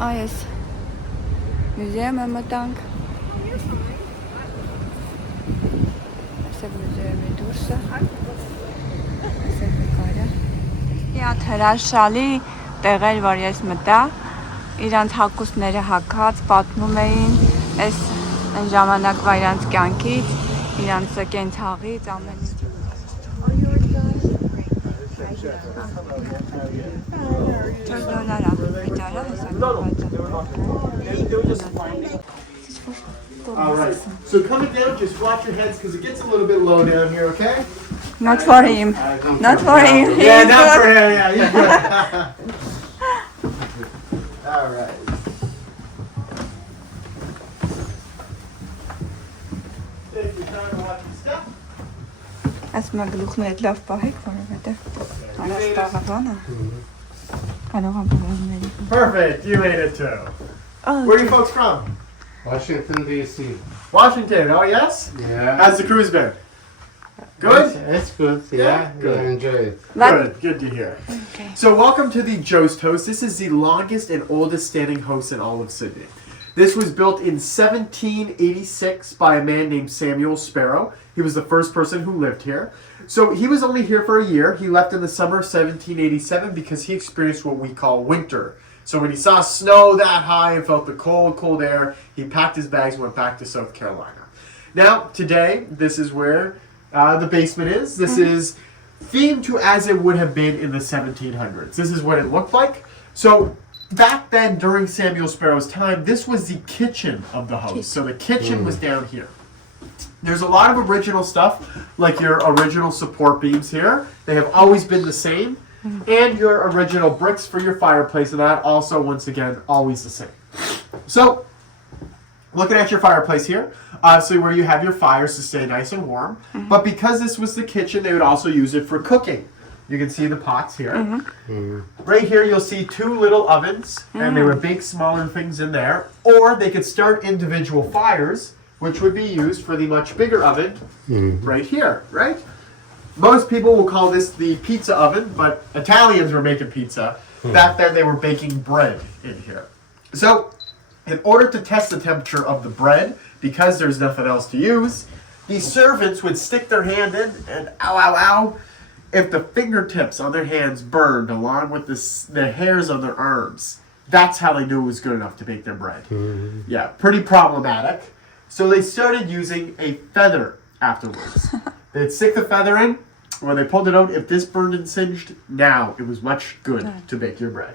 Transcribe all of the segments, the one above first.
Այս մյուզեյմը մտանք։ Այս է մյուզեյմի դուրսը։ Այս է նկարը։ Իհատ հրաշալի տեղեր, որ ես մտա, իրանց հագուստները հագած պատմում էին այս ժամանակվա իրանց կյանքից, իրանց կենցաղից, ամեն ինչ։ All right. So coming down, just watch your heads because it gets a little bit low down here, okay? Not for him. Not for him. Yeah, not for him. Yeah, he's good. All right. Take your time to watch your stuff. Այս մագլուխները լավ պահեք, որովհետև անաստաղավանը կարող եմ բողոքների։ Perfect. You made it too. Oh, Where are you folks from? Washington, D.C. Washington. Oh, yes? Yeah. How's the cruise been? Good? It's good, yeah. Good. I enjoy it. Good to hear. Okay. So welcome to the Jost House. This is the longest and oldest standing house in all of Sydney. This was built in 1786 by a man named Samuel Sparrow. He was the first person who lived here. So he was only here for a year. He left in the summer of 1787 because he experienced what we call winter. So when he saw snow that high and felt the cold, cold air, he packed his bags and went back to South Carolina. Now, today, this is where the basement is. This is themed to as it would have been in the 1700s. This is what it looked like. So back then, during Samuel Sparrow's time, this was the kitchen of the house. So the kitchen was down here. There's a lot of original stuff, like your original support beams here. They have always been the same. And your original bricks for your fireplace, and that also, once again, always the same. So, looking at your fireplace here, obviously where you have your fires to stay nice and warm. But because this was the kitchen, they would also use it for cooking. You can see the pots here. Right here, you'll see two little ovens, and they would bake smaller things in there. Or they could start individual fires, which would be used for the much bigger oven right here, right? Most people will call this the pizza oven, but Italians were making pizza. Back then, they were baking bread in here. So, in order to test the temperature of the bread, because there's nothing else to use, the servants would stick their hand in, and ow, ow, ow, if the fingertips on their hands burned along with the hairs on their arms, that's how they knew it was good enough to bake their bread. Yeah, pretty problematic. So they started using a feather afterwards. They'd stick the feather in. When they pulled it out, if this burned and singed, now it was much good to bake your bread.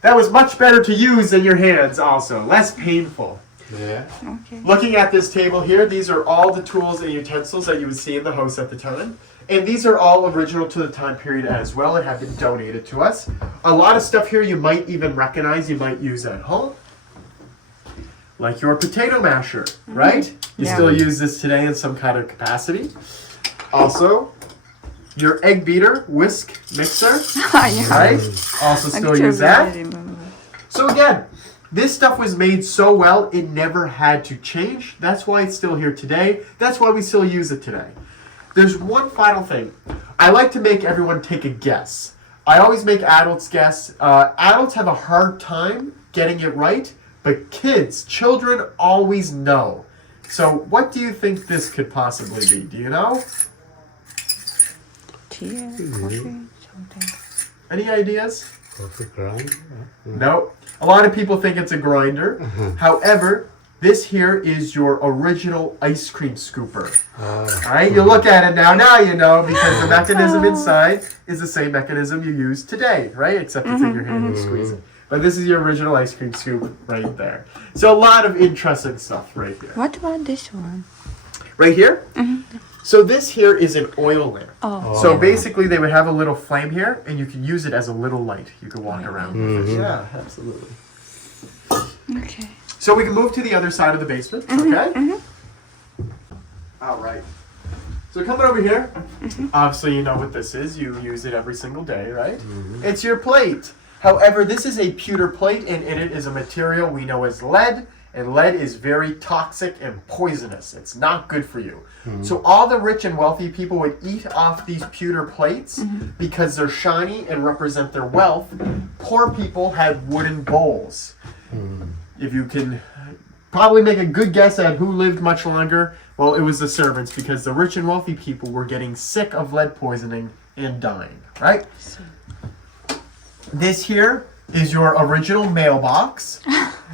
That was much better to use than your hands also. Less painful. Yeah. Okay. Looking at this table here, these are all the tools and utensils that you would see in the house at the time. And these are all original to the time period as well and have been donated to us. A lot of stuff here you might even recognize, you might use at home. Like your potato masher, right? You still use this today in some kind of capacity. Also, your egg beater, whisk mixer, right? Also still use that. So again, this stuff was made so well, it never had to change. That's why it's still here today. That's why we still use it today. There's one final thing. I like to make everyone take a guess. I always make adults guess. Adults have a hard time getting it right, but kids, children always know. So what do you think this could possibly be? Do you know? Tea, coffee, something. Any ideas? Coffee grind. No. A lot of people think it's a grinder. However, this here is your original ice cream scooper. All right, you look at it now. Now you know because the mechanism inside is the same mechanism you use today, right? Except it's in your hand and you squeeze it. But this is your original ice cream scoop right there. So a lot of interesting stuff right here. What about this one? Right here? So this here is an oil lamp. So basically they would have a little flame here and you can use it as a little light. You can walk around with it. Yeah, absolutely. Okay. So we can move to the other side of the basement, okay? All right. So coming over here, obviously you know what this is. You use it every single day, right? It's your plate. However, this is a pewter plate and in it is a material we know as lead. And lead is very toxic and poisonous. It's not good for you. So all the rich and wealthy people would eat off these pewter plates because they're shiny and represent their wealth. Poor people had wooden bowls. If you can probably make a good guess at who lived much longer, well, it was the servants, because the rich and wealthy people were getting sick of lead poisoning and dying, right? This here is your original mailbox.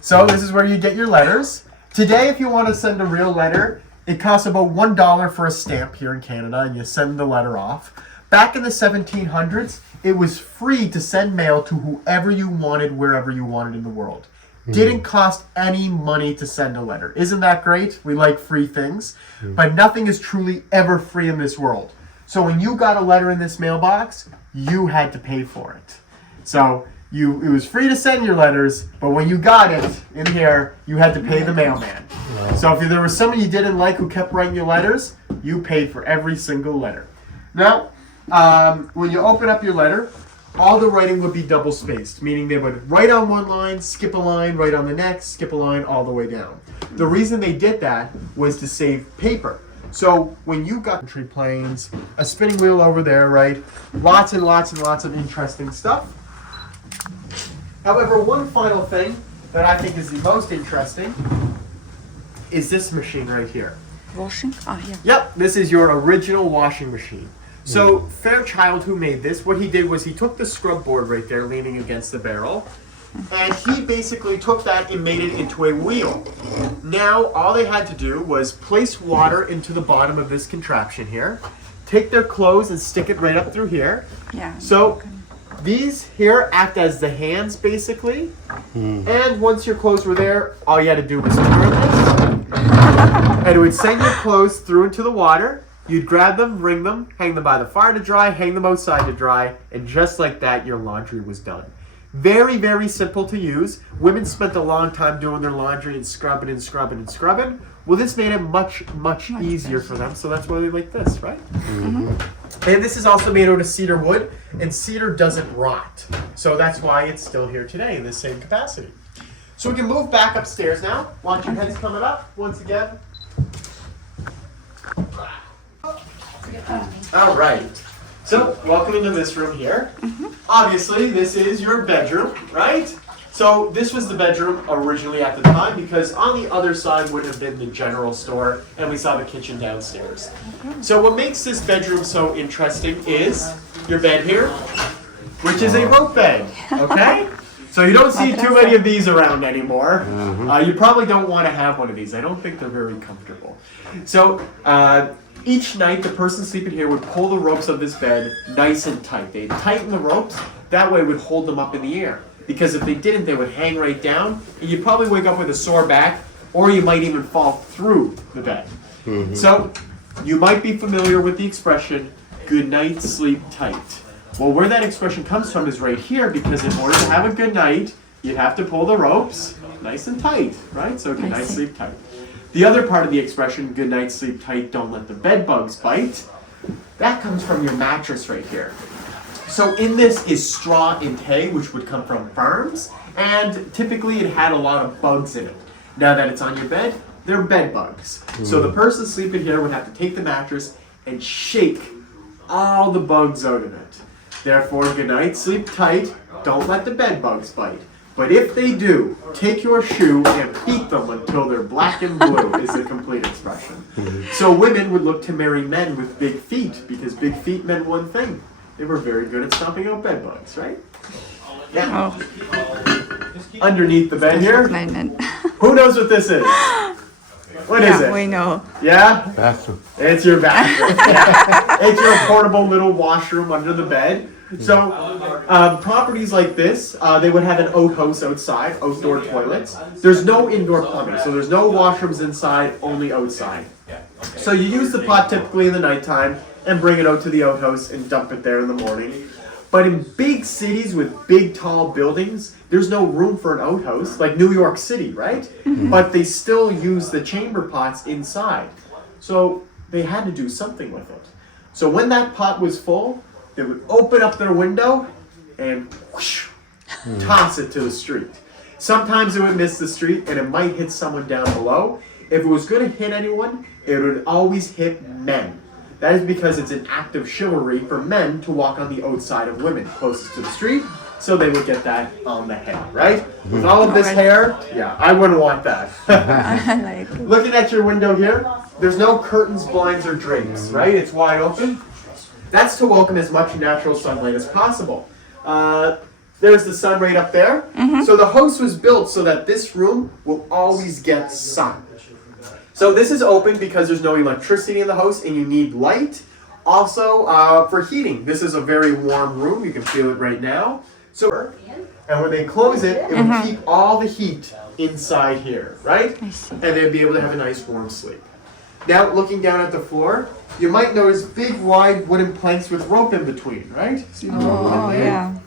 So this is where you get your letters. Today, if you want to send a real letter, it costs about $1 for a stamp here in Canada, and you send the letter off. Back in the 1700s, it was free to send mail to whoever you wanted, wherever you wanted in the world. Didn't cost any money to send a letter. Isn't that great? We like free things. But nothing is truly ever free in this world. So when you got a letter in this mailbox, you had to pay for it. So it was free to send your letters, but when you got it in here, you had to pay the mailman. So if there was someone you didn't like who kept writing your letters, you paid for every single letter. Now, when you open up your letter, all the writing would be double spaced, meaning they would write on one line, skip a line, write on the next, skip a line, all the way down. The reason they did that was to save paper. So when you got tree planes, a spinning wheel over there, right? Lots and lots and lots of interesting stuff. However, one final thing that I think is the most interesting is this machine right here. Washing? Oh, yeah. Yep, this is your original washing machine. So Fairchild, who made this, what he did was he took the scrub board right there leaning against the barrel, and he basically took that and made it into a wheel. Now, all they had to do was place water into the bottom of this contraption here, take their clothes and stick it right up through here. Yeah. So these here act as the hands, basically. And once your clothes were there, all you had to do was turn this, and it would send your clothes through into the water. You'd grab them, wring them, hang them by the fire to dry, hang them outside to dry, and just like that, your laundry was done. Very, very simple to use. Women spent a long time doing their laundry and scrubbing and scrubbing and scrubbing. Well, this made it much, much easier for them, so that's why they like this, right? And this is also made out of cedar wood, and cedar doesn't rot. So that's why it's still here today in the same capacity. So we can move back upstairs now. Want your heads coming up once again? All right. So, welcome into this room here. Obviously, this is your bedroom, right? So, this was the bedroom originally at the time, because on the other side would have been the general store, and we saw the kitchen downstairs. So, what makes this bedroom so interesting is your bed here, which is a rope bed, okay? So you don't see too many of these around anymore. You probably don't want to have one of these. I don't think they're very comfortable. So, each night, the person sleeping here would pull the ropes of this bed nice and tight. They'd tighten the ropes, that way it would hold them up in the air. Because if they didn't, they would hang right down, and you'd probably wake up with a sore back, or you might even fall through the bed. So, you might be familiar with the expression, good night, sleep tight. Well, where that expression comes from is right here, because in order to have a good night, you'd have to pull the ropes nice and tight, right? So, good night, sleep tight. The other part of the expression, good night, sleep tight, don't let the bed bugs bite, that comes from your mattress right here. So in this is straw and hay, which would come from farms, and typically it had a lot of bugs in it. Now that it's on your bed, they're bed bugs. So the person sleeping here would have to take the mattress and shake all the bugs out of it. Therefore, good night, sleep tight, don't let the bed bugs bite. But if they do, take your shoe and beat them until they're black and blue is the complete expression. So women would look to marry men with big feet, because big feet meant one thing. They were very good at stomping out bed bugs, right? Now, underneath the bed here, who knows what this is? What is it? We know. Yeah? Bathroom. It's your bathroom. It's your portable little washroom under the bed. So, properties like this, they would have an outhouse outside, outdoor toilets. There's no indoor plumbing, so there's no washrooms inside, only outside. So you use the pot typically in the nighttime and bring it out to the outhouse and dump it there in the morning. But in big cities with big tall buildings, there's no room for an outhouse, like New York City, right? But they still use the chamber pots inside. So they had to do something with it. So when that pot was full, they would open up their window and whoosh, toss it to the street. Sometimes it would miss the street and it might hit someone down below. If it was going to hit anyone, it would always hit men. That is because it's an act of chivalry for men to walk on the outside of women, closest to the street, so they would get that on the hair, right? With all of this hair, yeah, I wouldn't want that. I like it. Looking at your window here, there's no curtains, blinds, or drapes, right? It's wide open. That's to welcome as much natural sunlight as possible. There's the sun right up there. So the house was built so that this room will always get sun. So this is open because there's no electricity in the house and you need light. Also, for heating, this is a very warm room. You can feel it right now. So, and when they close it, it will keep all the heat inside here, right? And they'd be able to have a nice warm sleep. Now, looking down at the floor, you might notice big, wide wooden planks with rope in between, right? See the rope in there? Yeah.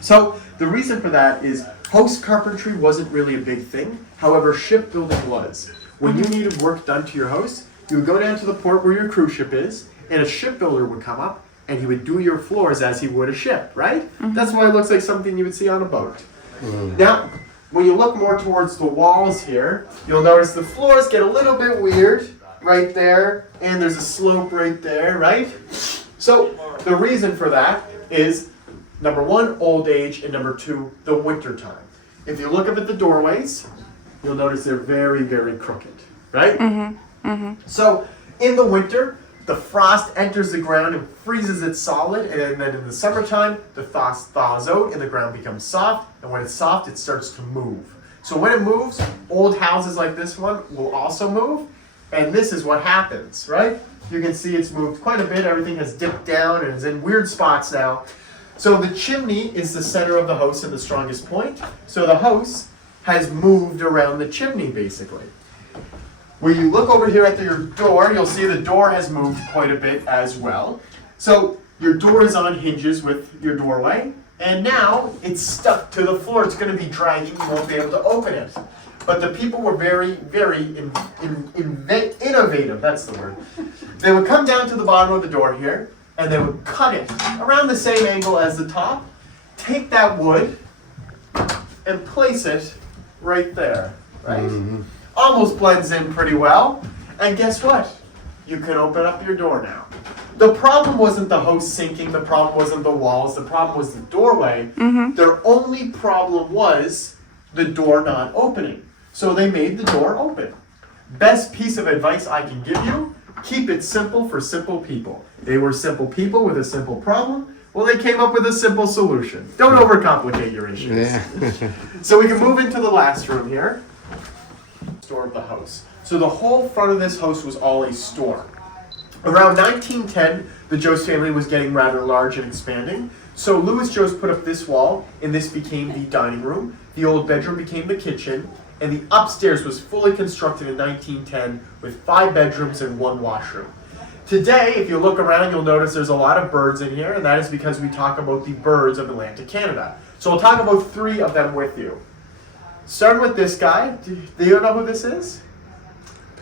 So the reason for that is house carpentry wasn't really a big thing. However, shipbuilding was. When you needed work done to your house, you would go down to the port where your cruise ship is, and a shipbuilder would come up, and he would do your floors as he would a ship, right? That's why it looks like something you would see on a boat. Now, when you look more towards the walls here, you'll notice the floors get a little bit weird right there, and there's a slope right there, right? So the reason for that is, number one, old age, and number two, the winter time. If you look up at the doorways, you'll notice they're very, very crooked, right? So in the winter, the frost enters the ground and freezes it solid, and then in the summertime, the frost thaws out and the ground becomes soft, and when it's soft, it starts to move. So when it moves, old houses like this one will also move, and this is what happens, right? You can see it's moved quite a bit, everything has dipped down and is in weird spots now. So the chimney is the center of the house and the strongest point, so the house has moved around the chimney basically. When you look over here at your door, you'll see the door has moved quite a bit as well. So your door is on hinges with your doorway, and now it's stuck to the floor. It's going to be dragging, you won't be able to open it. But the people were very, very innovative, that's the word. They would come down to the bottom of the door here, and they would cut it around the same angle as the top, take that wood, and place it right there, right? Almost blends in pretty well. And guess what? You can open up your door now. The problem wasn't the house sinking, the problem wasn't the walls, the problem was the doorway. Their only problem was the door not opening. So they made the door open. Best piece of advice I can give you, keep it simple for simple people. They were simple people with a simple problem. Well, they came up with a simple solution. Don't overcomplicate your issues. So we can move into the last room here. Store of the house. So the whole front of this house was all a store. Around 1910, the Jost family was getting rather large and expanding. So Louis Jost put up this wall, and this became the dining room. The old bedroom became the kitchen, and the upstairs was fully constructed in 1910 with 5 bedrooms and 1 washroom. Today, if you look around, you'll notice there's a lot of birds in here, and that is because we talk about the birds of Atlantic Canada. So I'll talk about 3 of them with you. Starting with this guy, do you know who this is?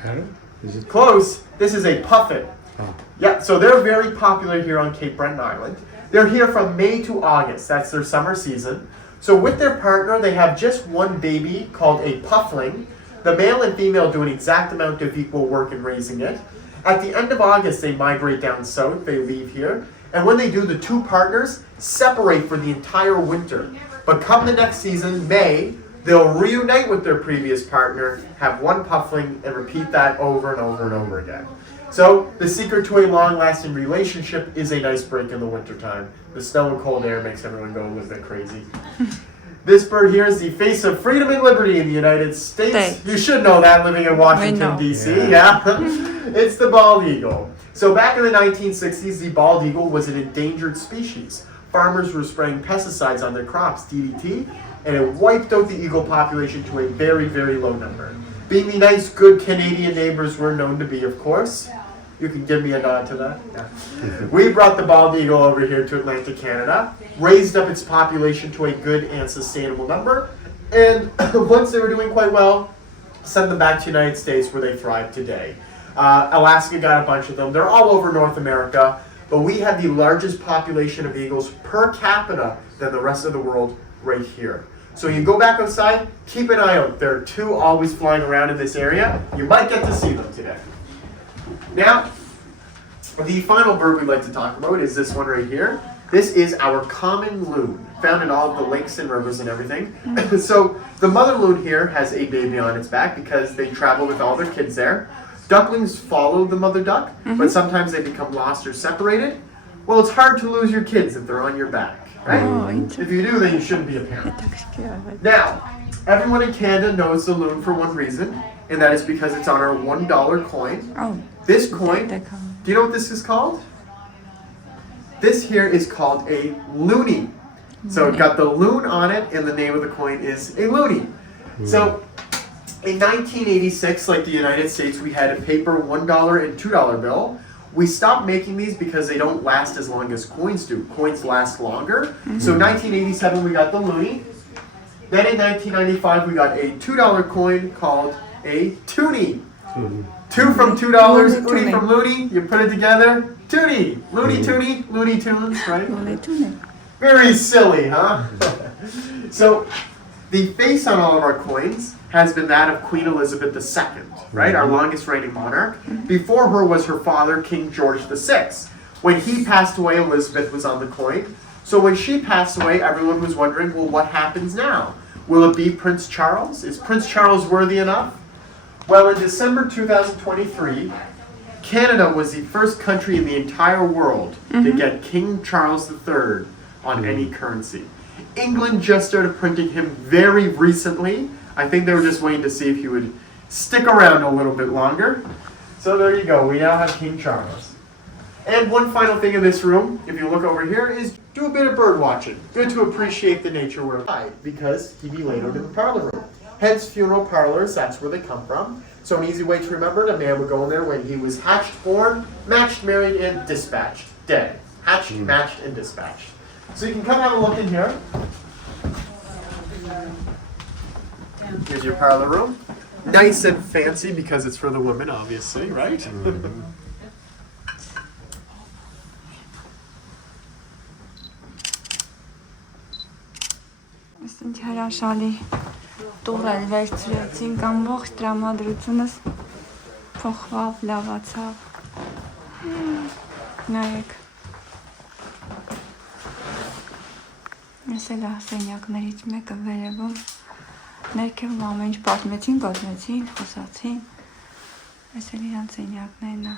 Parrot? Is it? Close. This is a puffin. Oh. Yeah, so they're very popular here on Cape Breton Island. They're here from May to August. That's their summer season. So with their partner, they have just one baby called a puffling. The male and female do an exact amount of equal work in raising it. At the end of August, they migrate down south. They leave here. And when they do, the 2 partners separate for the entire winter. But come the next season, May, they'll reunite with their previous partner, have 1 puffling, and repeat that over and over and over again. So the secret to a long-lasting relationship is a nice break in the wintertime. The snow and cold air makes everyone go a little bit crazy. This bird here is the face of freedom and liberty in the United States. Thanks. You should know that living in Washington, D.C. Yeah. It's the bald eagle. So back in the 1960s, the bald eagle was an endangered species. Farmers were spraying pesticides on their crops, DDT, and it wiped out the eagle population to a very, very low number. Being the nice, good Canadian neighbors we're known to be, of course. You can give me a nod to that. Yeah. We brought the bald eagle over here to Atlantic Canada, raised up its population to a good and sustainable number, and once they were doing quite well, sent them back to the United States where they thrive today. Alaska got a bunch of them. They're all over North America, but we have the largest population of eagles per capita than the rest of the world right here. So you go back outside, keep an eye out. There are 2 always flying around in this area. You might get to see them today. Now, the final bird we'd like to talk about is this one right here. This is our common loon, found in all of the lakes and rivers and everything. So the mother loon here has a baby on its back because they travel with all their kids there. Ducklings follow the mother duck, but sometimes they become lost or separated. Well, it's hard to lose your kids if they're on your back, right? Oh, If you do, then you shouldn't be a parent. interesting. Now, everyone in Canada knows the loon for one reason, and that is because it's on our $1 coin. Oh, This coin, they come. do you know what this is called? This here is called a loonie. So it got the loon on it, and the name of the coin is a loonie. So in 1986, like the United States, we had a paper $1 and $2 bill. We stopped making these because they don't last as long as coins do. Coins last longer. So in 1987, we got the loonie. Then in 1995, we got a $2 coin called a toonie. Two from $2, Looney Looney Toonie. from Looney. You put it together, toonie. Looney Toonie, Looney Tunes, right? Very silly, huh? So the face on all of our coins has been that of Queen Elizabeth II, right? Our longest reigning monarch. Before her was her father, King George VI. When he passed away, Elizabeth was on the coin. So when she passed away, everyone was wondering, well, what happens now? Will it be Prince Charles? Is Prince Charles worthy enough? Well, in December 2023, Canada was the first country in the entire world to get King Charles III on any currency. England just started printing him very recently. I think they were just waiting to see if he would stick around a little bit longer. So there you go, we now have King Charles. And one final thing in this room, if you look over here, is do a bit of bird watching. Good to appreciate the nature where because he'd be laid out in the parlor room. Hence funeral parlors, that's where they come from. So an easy way to remember it, a man would go in there when he was hatched, born, matched, married, and dispatched. Dead. Hatched, matched, and dispatched. So you can come have a look in here. Here's your parlor room. Nice and fancy because it's for the women, obviously, right? Ինչ հրաշալի տուղ էլ վերցրեցինք, ամբողջ տրամադրությունս փոխվավ, լավացավ։ Նայեք։ Ես էլ սենյակներից մեկը վերևում, ներքևում ամեն ինչ պատմեցին, կազմեցին, խոսացին։ Ես էլ իրանց սենյակներն է։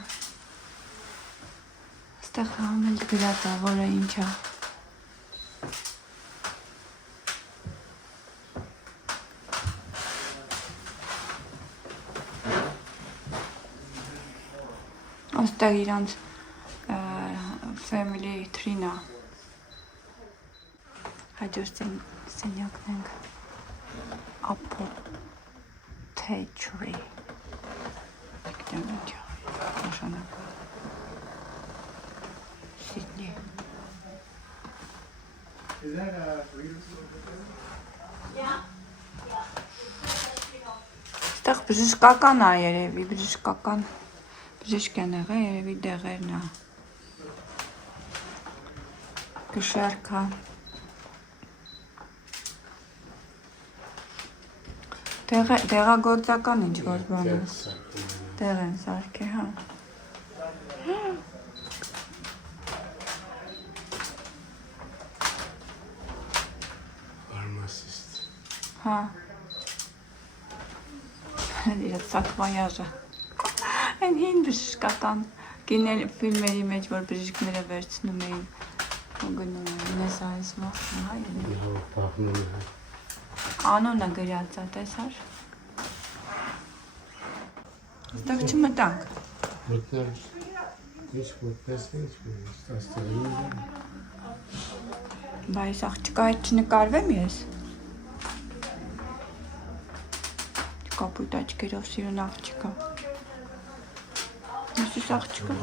Այստեղ ամեն գրած է, որը ինչ է։ Այստեղ իրանց family tree-ն է։ Հաջորդ սենյակն ենք apothecary։ Գիտեմ ինչ է, նշանավոր։ Սիդնեյ։ Is that a reader's Այստեղ բժշկական է երևի, բժշկական բժիշկ են եղել, երևի դեղերն է։ Կշարքա։ Դեղագործական ինչ-որ բան է։ Դեղ են սարքել, հա։ Pharmacist. Հա։ Իրաց սակվայաժը։ Այն հին բժշկական կինել ֆիլմերի մեջ, որ բժիշկները վերցնում էին ու գնում էին, ես այս մախն հա երևի։ Հա, պահնում է։ Անունը գրած է, տեսար։ Այստեղ չմտանք։ Մտներ։ Ինչ մտնես ինչ ստաստեղին։ Բայց աղջկա հետ չնկարվեմ ես։ Կապույտ աչքերով սիրուն աղջկա։ Ես աղջկա։